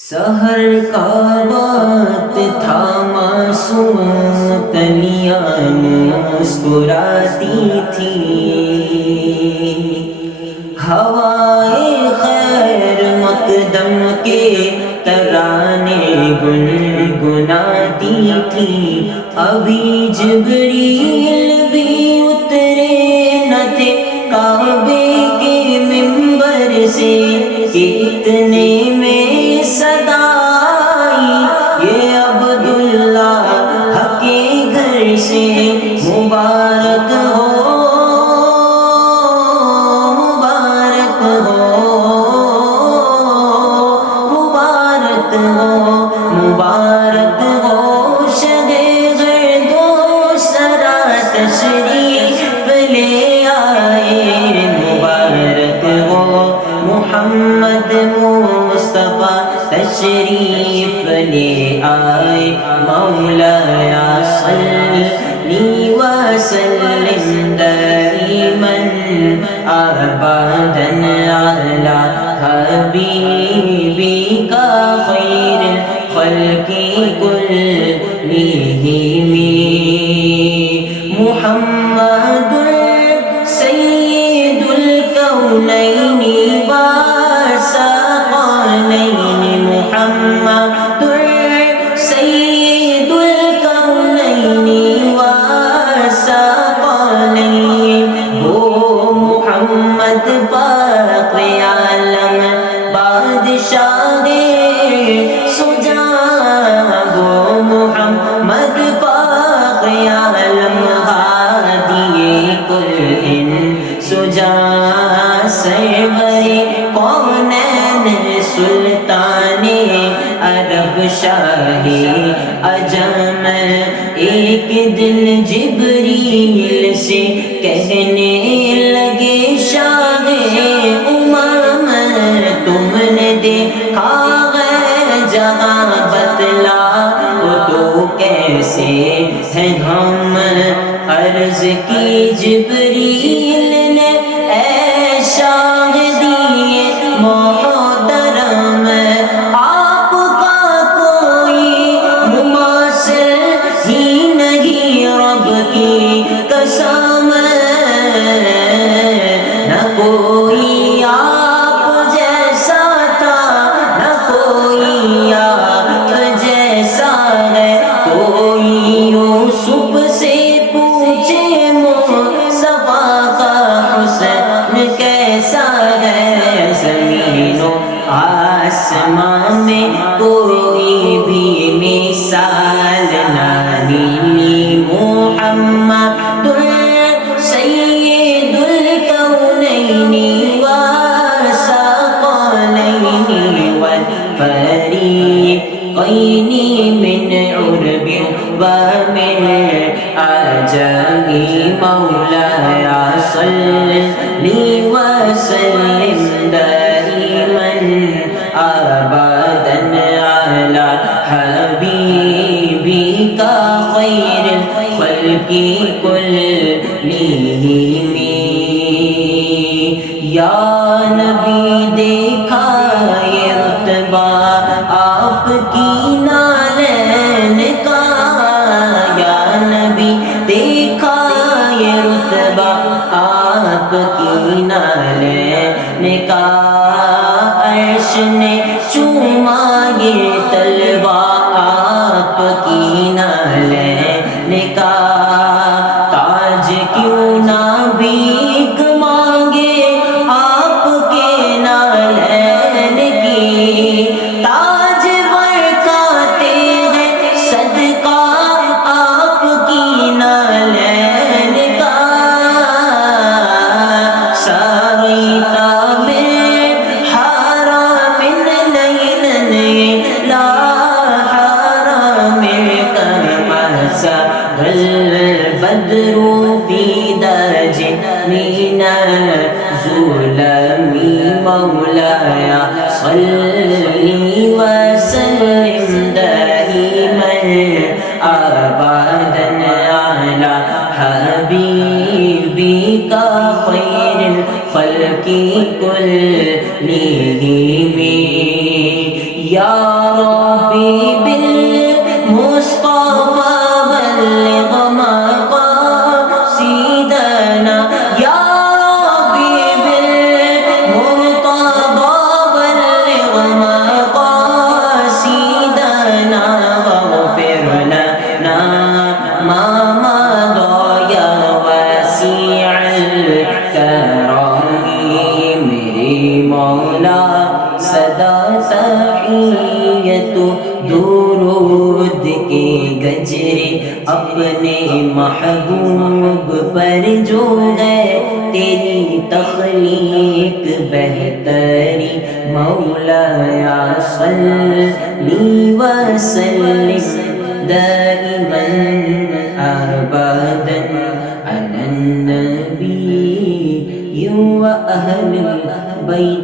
سحر کا وقت تھا، معصوم کلیاں مسکراتی تھی، ہوائے خیر مقدم کے ترانے گنگناتی تھی۔ ابھی جبریل بھی اترے نہ تھے کعبے کے منبر سے، اتنے میں صدا آئی یہ عبداللہ کے گھر سے، مبارک ہو مبارک ہو مبارک ہو مبارک ہو، شب گرد و سرا تشریف لے آئے، مبارک ہو محمد مصطفیٰ تشریف لے آئے۔ مولایا صلی وسلم دائما ابدا علی حبیبک خیر الخلق کلہم، محمد سید الکونین والثقلین، محمد سید الکونین والثقلین، وہ محمد فخر عالم بادشاہ سجا، وہ محمد فخر عالم ہادی کل سجا، سرور کونین سلطان عرب شاہ عجم، ایک دن جبریل سے کہنے لگے شاہ امم، تم نے دیکھا ہے جہاں بتلا تو کیسے ہیں ہم، عرض کی جبریل نے اے شاہ دیے محترم، آپ کا کوئی مماثل ہی نہیں، رب کی قسم نہ کوئی آپ جیسا تھا، نہ کوئی آپ جیسا ہے، کوئی یوسف سے پوچھے مصطفیٰ کا حسن کیسا ہے، زمین و آسمان میں کوئی بھی مثال نہ ملی، محمد سید الکونین والثقلین والفریقین، من عرب ومن عجم، مولایا صلی وسلم دائما ابدا علی حبیبک خیر الخلق کلہم، یا نبی دیکھا یہ رتبہ آپ کی نالین کا، یا نبی دیکھا یہ رتبہ آپ کی نالین کا، عرش نے چوما یہ طلبہ آپ کی نالین کا، تاج کیوں نہ بھیک مانگے آپ کے نالین کی، تاج برکاتے ہیں صدقہ آپ کی نالین کا، ساریتا میں حرام لیلاً ربي بالمصطفى بلغ مقاصدنا يا ربي بالمرتضى بلغ مقاصدنا واغفر لنا ما مضى يا واسع الكرم میرے مولا صدا تحیت درود کے گجرے اپنے محبوب پر جو ہے تیری تخلیق بہتری مولا یا صلی وسلم دائما ابدا على النبي وأهل البيت